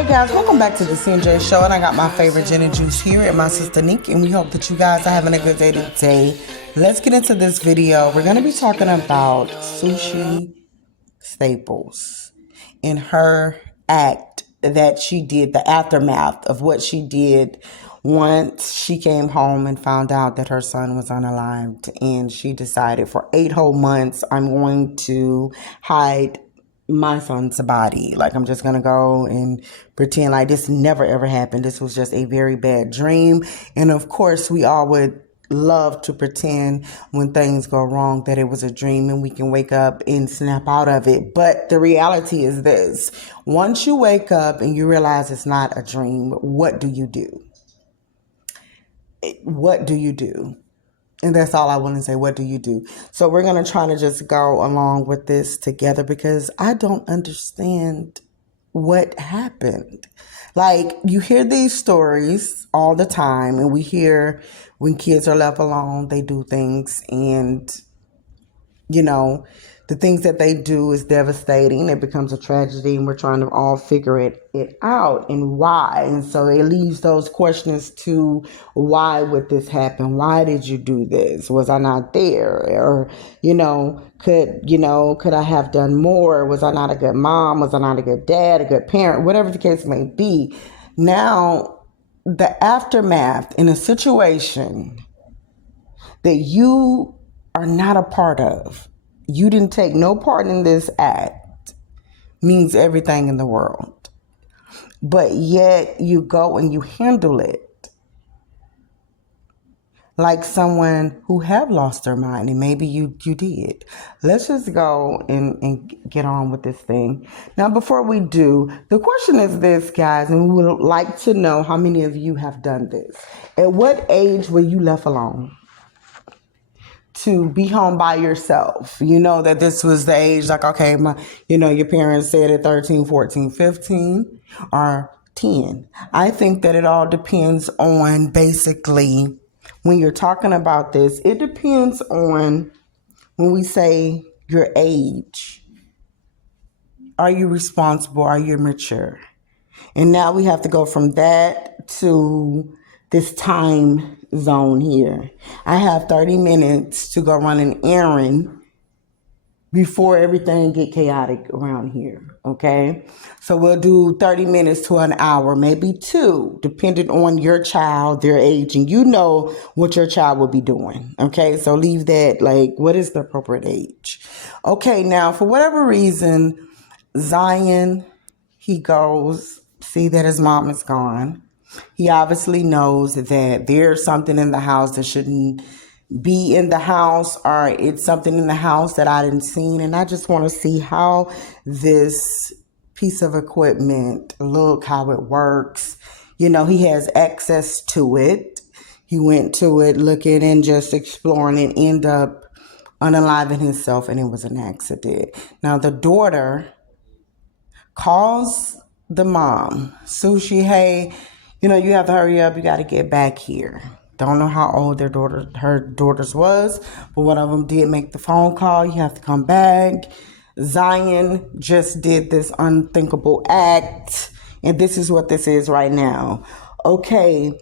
Hey guys, welcome back to the CNJ Show, and I got my favorite gin and juice here and my sister Nick, and we hope that you guys are having a good day today. Let's get into this video. We're going to be talking about Sushi Staples and her act that she did, the aftermath of what she did once she came home and found out that her son was unalived, and she decided for 8 whole months, I'm going to hide my son's body. Like, I'm just gonna go and pretend like this never ever happened. This was just a very bad dream. And of course, we all would love to pretend when things go wrong that it was a dream and we can wake up and snap out of it. But the reality is this: once you wake up and you realize it's not a dream, what do you do? What do you do? And that's all I want to say. What do you do? So we're going to try to just go along with this together, because I don't understand what happened. Like, you hear these stories all the time, and we hear when kids are left alone, they do things, and, you know, the things that they do is devastating. It becomes a tragedy, and we're trying to all figure it out and why. And so it leaves those questions to, why would this happen? Why did you do this? Was I not there? Or, could I have done more? Was I not a good mom? Was I not a good dad, a good parent? Whatever the case may be. Now, the aftermath in a situation that you are not a part of, you didn't take no part in this act, means everything in the world. But yet you go and you handle it like someone who have lost their mind, and maybe you did. Let's just go and get on with this thing. Now, before we do, the question is this, guys, and we would like to know how many of you have done this. At what age were you left alone to be home by yourself? You know that this was the age, like, okay, your parents said at 13, 14, 15, or 10. I think that it all depends on, basically, when you're talking about this, it depends on, when we say your age, are you responsible? Are you mature? And now we have to go from that to this time zone here. I have 30 minutes to go run an errand before everything get chaotic around here, okay? So we'll do 30 minutes to an hour, maybe 2, depending on your child, their age, and you know what your child will be doing, okay? So leave that, like, what is the appropriate age? Okay, now, for whatever reason, Zion, he goes, see that his mom is gone. He obviously knows that there's something in the house that shouldn't be in the house, or it's something in the house that I didn't see. And I just want to see how this piece of equipment look, how it works. He has access to it. He went to it looking and just exploring, and end up unaliving himself, and it was an accident. Now, the daughter calls the mom, Sushi, hey, you have to hurry up. You got to get back here. Don't know how old her daughters was, but one of them did make the phone call. You have to come back. Zion just did this unthinkable act, and this is what this is right now. Okay,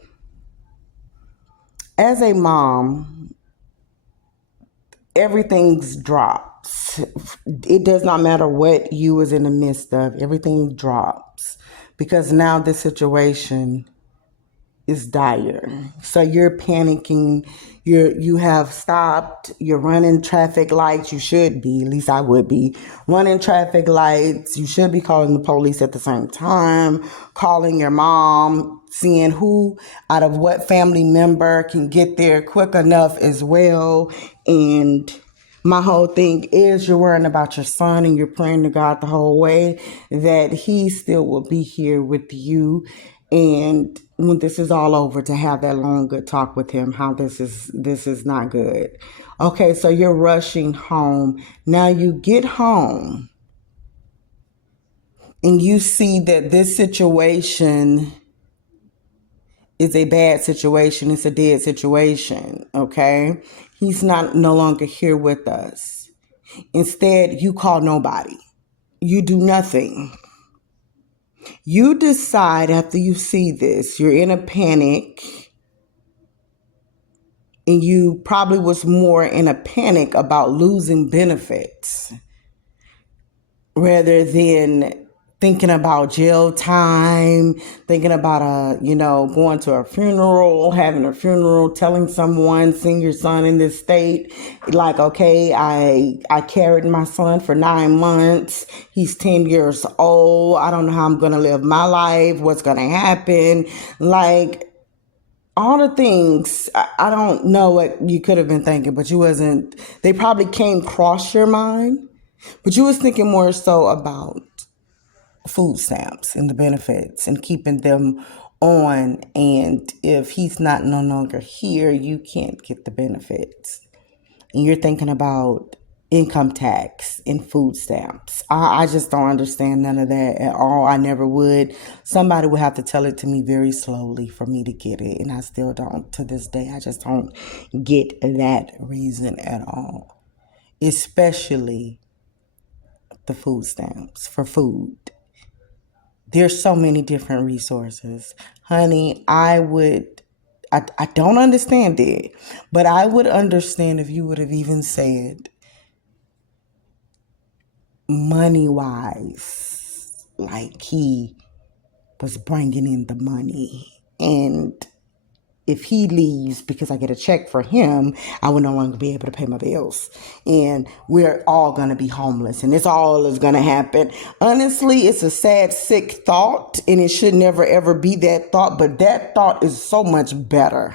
as a mom, everything's drops. It does not matter what you was in the midst of. Everything drops, because now this situation is dire. So you're panicking. You have stopped. You're running traffic lights. You should be, at least I would be, running traffic lights. You should be calling the police at the same time, calling your mom, seeing who out of what family member can get there quick enough as well. And my whole thing is, you're worrying about your son, and you're praying to God the whole way that he still will be here with you. And when this is all over, to have that long, good talk with him, how this is not good. Okay, so you're rushing home. Now you get home and you see that this situation is a bad situation. It's a dead situation, okay? He's no longer here with us. Instead, you call nobody. You do nothing. You decide after you see this, you're in a panic, and you probably was more in a panic about losing benefits rather than thinking about jail time, thinking about going to a funeral, having a funeral, telling someone, seeing your son in this state, like, okay, I carried my son for 9 months. He's 10 years old. I don't know how I'm gonna live my life, what's gonna happen. Like, all the things, I don't know what you could have been thinking, but you wasn't, they probably came across your mind, but you was thinking more so about food stamps and the benefits and keeping them on. And if he's not no longer here, you can't get the benefits. And you're thinking about income tax and food stamps. I just don't understand none of that at all. I never would. Somebody would have to tell it to me very slowly for me to get it. And I still don't to this day. I just don't get that reason at all. Especially the food stamps for food. There's so many different resources. Honey, I don't understand it, but I would understand if you would have even said money wise, like he was bringing in the money. And if he leaves because I get a check for him, I will no longer be able to pay my bills. And we're all going to be homeless. And this all is going to happen. Honestly, it's a sad, sick thought. And it should never, ever be that thought. But that thought is so much better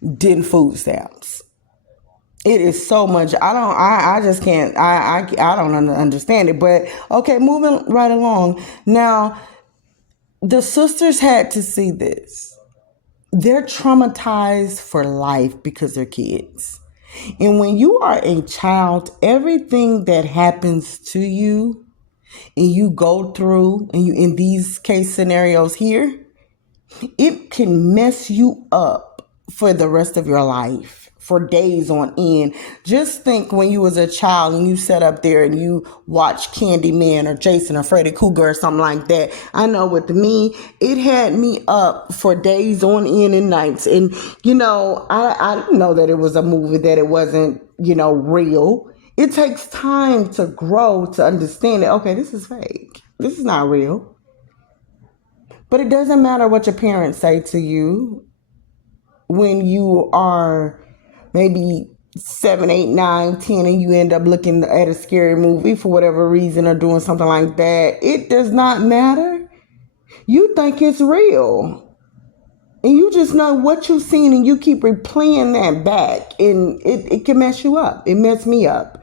than food stamps. It is so much. I just can't, I don't understand it. But okay, moving right along. Now, the sisters had to see this. They're traumatized for life because they're kids. And when you are a child, everything that happens to you and you go through, and you in these case scenarios here, it can mess you up for the rest of your life, for days on end. Just think when you was a child and you sat up there and you watched Candyman or Jason or Freddy Krueger or something like that. I know with me, it had me up for days on end and nights. And, I didn't know that it was a movie, that it wasn't, real. It takes time to grow, to understand that, okay, this is fake. This is not real. But it doesn't matter what your parents say to you when you are maybe 7, 8, 9, 10, and you end up looking at a scary movie for whatever reason or doing something like that. It does not matter. You think it's real. And you just know what you've seen and you keep replaying that back. And it can mess you up. It messed me up.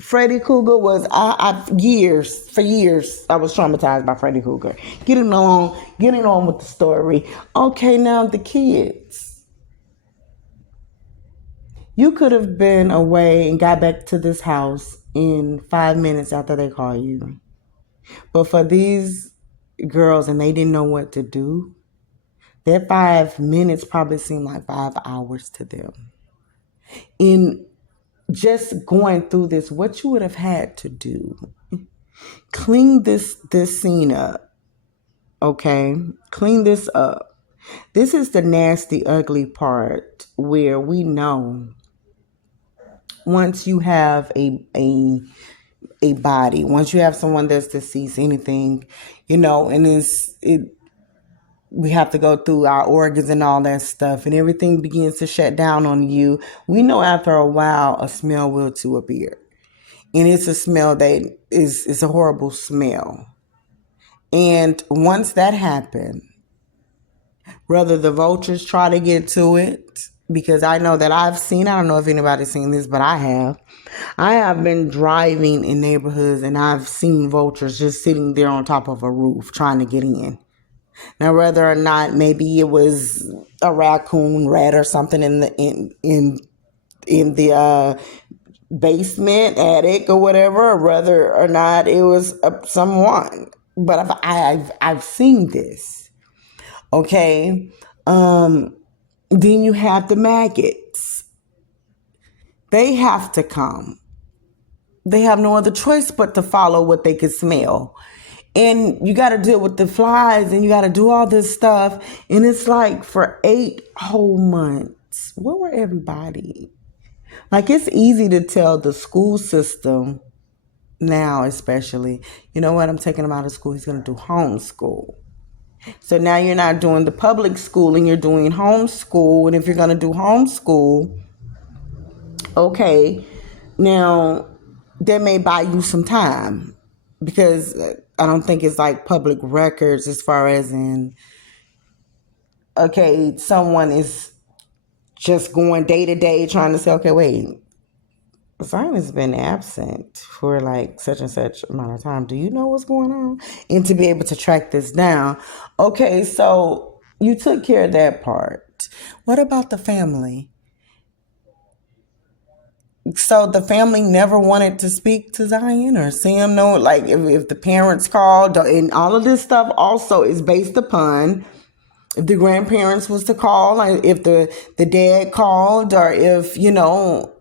Freddy Krueger was, for years, I was traumatized by Freddy Krueger. Getting on with the story. Okay, now the kids. You could have been away and got back to this house in 5 minutes after they call you. But for these girls, and they didn't know what to do, that 5 minutes probably seemed like 5 hours to them. In just going through this, what you would have had to do, clean this scene up, okay? Clean this up. This is the nasty, ugly part where we know once you have a body, once you have someone that's deceased, anything, and we have to go through our organs and all that stuff, and everything begins to shut down on you. We know after a while a smell will to appear, and it's a smell that is a horrible smell. And once that happens, whether the vultures try to get to it, because I know that I don't know if anybody's seen this, but I have been driving in neighborhoods and I've seen vultures just sitting there on top of a roof trying to get in. Now, whether or not maybe it was a raccoon, rat, or something in the basement, attic, or whatever, or whether or not it was someone. But I've seen this. Okay. Then you have the maggots. They have to come. They have no other choice but to follow what they can smell. And you got to deal with the flies and you got to do all this stuff. And it's like for 8 whole months, where were everybody? Like, it's easy to tell the school system now, especially, you know what, I'm taking him out of school. He's going to do homeschool. So now you're not doing the public schooling, you're doing homeschool. And if you're going to do homeschool, okay, now that may buy you some time because I don't think it's like public records as far as in, okay, someone is just going day to day trying to say, okay, wait, Zion has been absent for like such and such amount of time. Do you know what's going on? And to be able to track this down. Okay, so you took care of that part. What about the family? So the family never wanted to speak to Zion or see him. No, like if the parents called, and all of this stuff also is based upon if the grandparents was to call, like if the dad called, or if, you know,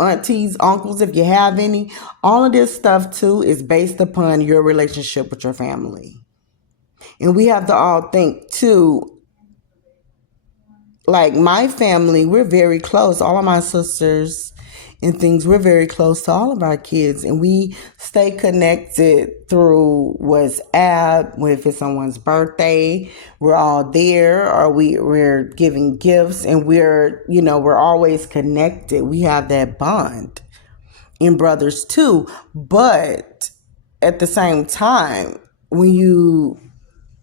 aunties, uncles, if you have any. All of this stuff too is based upon your relationship with your family. And we have to all think too, like my family, we're very close. All of my sisters and things, we're very close to all of our kids, and we stay connected through WhatsApp. If it's someone's birthday, we're all there, or we're giving gifts, and we're always connected. We have that bond. And brothers too. But at the same time, when you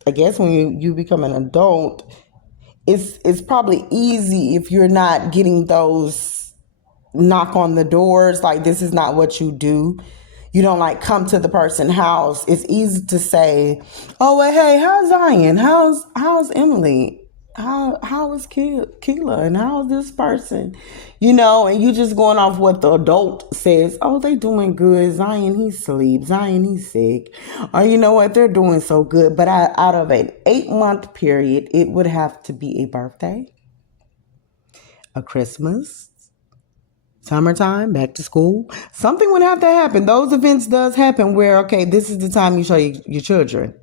become an adult, it's probably easy if you're not getting those knock on the doors, like this is not what you do. You don't like come to the person's house. It's easy to say, oh well, hey, how's Zion? How's Emily? How is Keela? And how's this person? You know, and you just going off what the adult says. Oh, they doing good. Zion, he sleeps. Zion, he's sick. Or you know what, they're doing so good. But out of an 8-month period, it would have to be a birthday, a Christmas, summertime, back to school. Something would have to happen. Those events does happen where, okay, this is the time you show your children.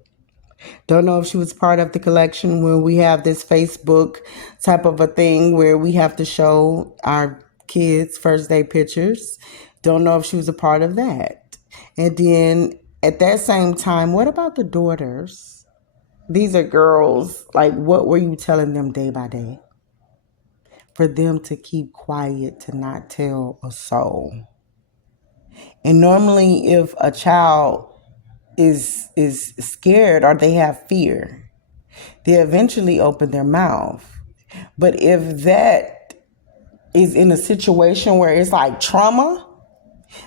Don't know if she was part of the collection where we have this Facebook type of a thing where we have to show our kids' first day pictures. Don't know if she was a part of that. And then at that same time, what about the daughters? These are girls. Like, what were you telling them day by day? For them to keep quiet, to not tell a soul. And normally if a child is scared or they have fear, they eventually open their mouth. But if that is in a situation where it's like trauma,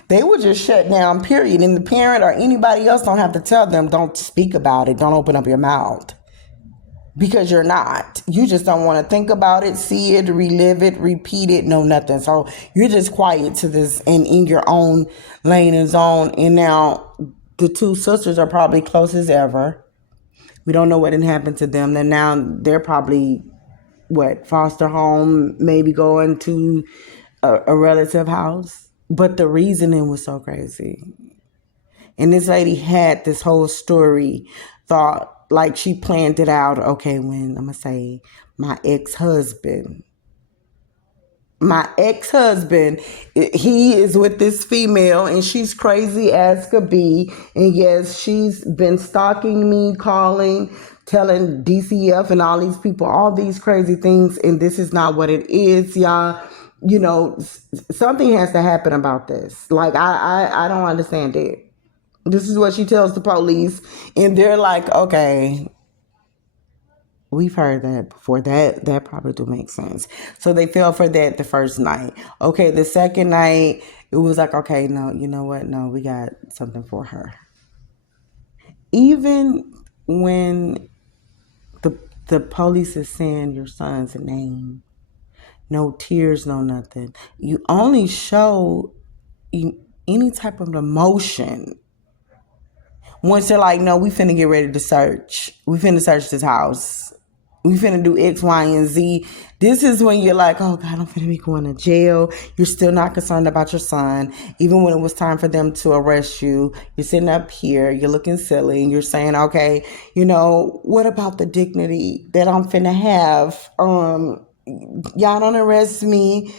they would just shut down, period. And the parent or anybody else don't have to tell them, don't speak about it, don't open up your mouth. Because you're not. You just don't want to think about it, see it, relive it, repeat it, no nothing. So you're just quiet to this and in your own lane and zone. And now the two sisters are probably close as ever. We don't know what had happened to them. And now they're probably, foster home, maybe going to a relative house. But the reasoning was so crazy. And this lady had this whole story, thought like she planned it out. Okay, when I'm going to say my ex-husband, he is with this female and she's crazy as could be. And yes, she's been stalking me, calling, telling DCF and all these people, all these crazy things. And this is not what it is, y'all. You know, something has to happen about this. Like, I don't understand it. This is what she tells the police. And they're like, okay, we've heard that before. That probably do make sense. So they fell for that the first night. Okay, the second night, it was like, okay, no, you know what? No, we got something for her. Even when the police is saying your son's name, no tears, no nothing. You only show any type of emotion once they're like, no, we finna get ready to search. We finna search this house. We finna do X, Y, and Z. This is when you're like, oh God, I'm finna be going to jail. You're still not concerned about your son. Even when it was time for them to arrest you, you're sitting up here, you're looking silly, and you're saying, okay, what about the dignity that I'm finna have? Y'all don't arrest me.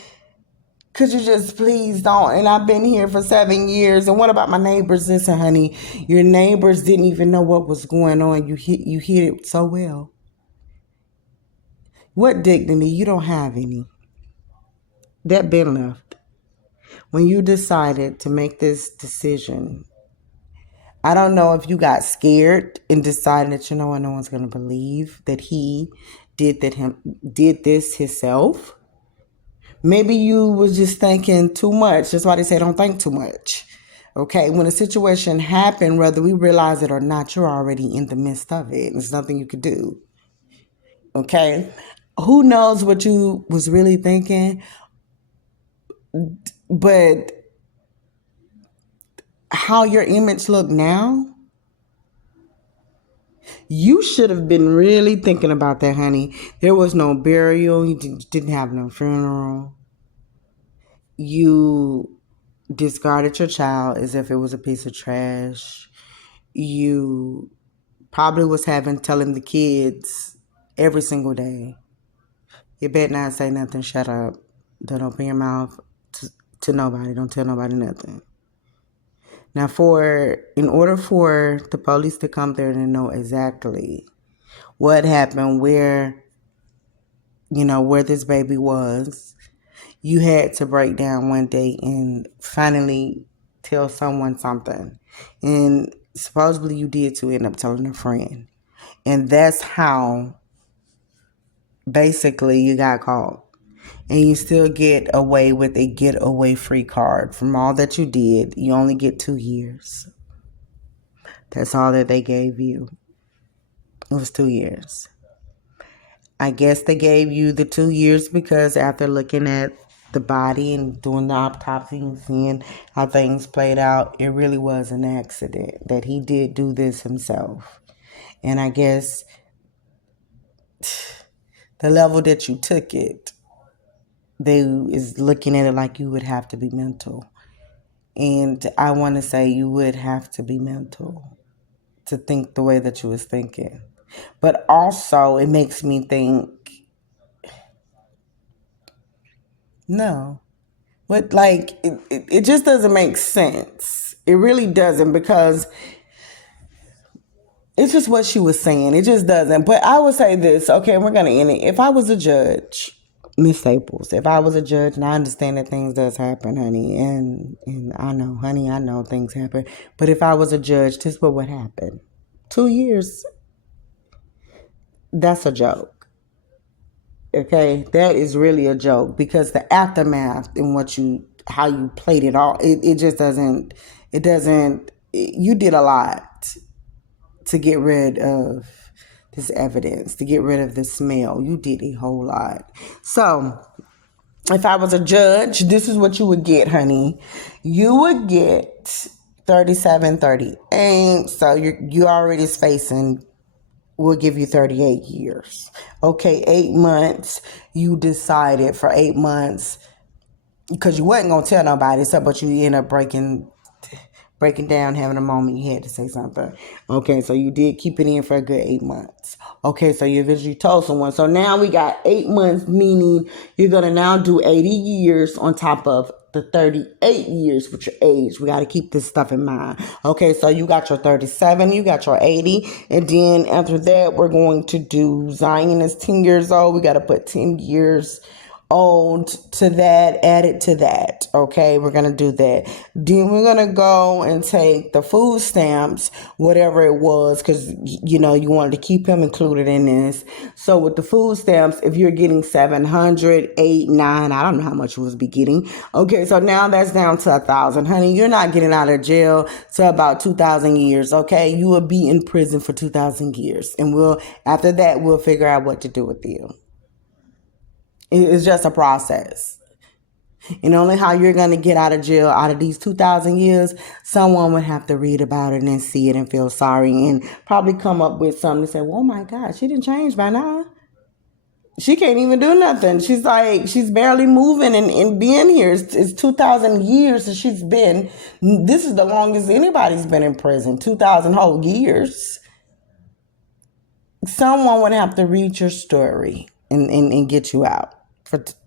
Could you just please don't? And I've been here for 7 years. And what about my neighbors? Listen, honey, your neighbors didn't even know what was going on. You hid it so well. What dignity? You don't have any. That been left. When you decided to make this decision, I don't know if you got scared and decided that no one's gonna believe that he did this himself. Maybe you was just thinking too much. That's why they say don't think too much. Okay, when a situation happened, whether we realize it or not, you're already in the midst of it. There's nothing you could do. Okay, who knows what you was really thinking? But how your image look now, you should have been really thinking about that, honey. There was no burial. You didn't have no funeral. You discarded your child as if it was a piece of trash. You probably was telling the kids every single day, you better not say nothing, shut up, don't open your mouth to nobody, don't tell nobody nothing. Now, in order for the police to come there and know exactly what happened, where this baby was, you had to break down one day and finally tell someone something. And supposedly you did to end up telling a friend. And that's how basically you got caught. And you still get away with a getaway free card. From all that you did, you only get 2 years. That's all that they gave you. It was 2 years. I guess they gave you the 2 years because after looking at the body and doing the autopsy and seeing how things played out, it really was an accident, that he did do this himself. And I guess the level that you took it, they is looking at it like you would have to be mental. And I want to say you would have to be mental to think the way that you was thinking. But also it makes me think, no. But it just doesn't make sense. It really doesn't, because it's just what she was saying. It just doesn't. But I would say this, okay, we're going to end it. If I was a judge, Miss Staples, if I was a judge, and I understand that things does happen, honey, and I know, honey, I know things happen. But if I was a judge, this is what would happen. 2 years, that's a joke. Okay, that is really a joke, because the aftermath and how you played it all, it just doesn't, you did a lot to get rid of this evidence, to get rid of the smell. You did a whole lot. So if I was a judge, this is what you would get, honey. You would get 37, 38. So you already facing, we'll give you 38 years. Okay, 8 months. You decided for 8 months, because you wasn't going to tell nobody, but you end up breaking down, having a moment, you had to say something. Okay, so you did keep it in for a good 8 months. Okay, so you eventually told someone. So now we got 8 months, meaning you're going to now do 80 years on top of the 38 years with your age. We got to keep this stuff in mind. Okay, so you got your 37, you got your 80, and then after that, we're going to do Zion is 10 years old. We got to put 10 years old to that, added to that. Okay, we're gonna do that. Then we're gonna go and take the food stamps, whatever it was, because you wanted to keep him included in this. So with the food stamps, if you're getting 700, 8, 9, I don't know how much you was be getting. Okay, so now that's down to 1,000, honey. You're not getting out of jail to about 2,000 years. Okay, you will be in prison for 2,000 years, and after that we'll figure out what to do with you. It's just a process. And only how you're going to get out of jail out of these 2,000 years, someone would have to read about it and see it and feel sorry and probably come up with something to say, well, oh my God, she didn't change by now. She can't even do nothing. She's like, she's barely moving and being here. It's 2,000 years that she's been. This is the longest anybody's been in prison. 2,000 whole years. Someone would have to read your story and get you out.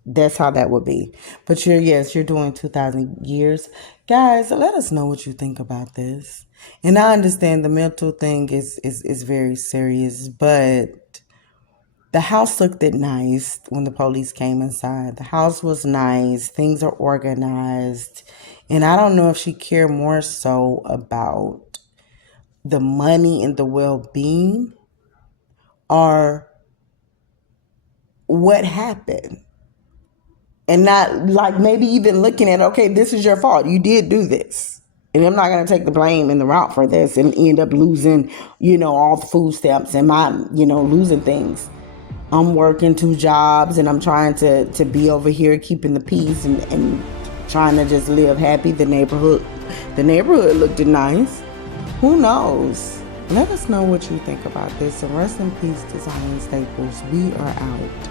That's how that would be. But you're doing 2,000 years. Guys, let us know what you think about this. And I understand the mental thing is very serious, but the house looked nice when the police came inside. The house was nice. Things are organized. And I don't know if she cared more so about the money and the well-being or what happened. And not like maybe even looking at, okay, this is your fault. You did do this. And I'm not going to take the blame and the route for this and end up losing, all the food stamps and losing things. I'm working 2 jobs and I'm trying to be over here keeping the peace and trying to just live happy. The neighborhood looked nice. Who knows? Let us know what you think about this. And rest in peace to Zion Staples. We are out.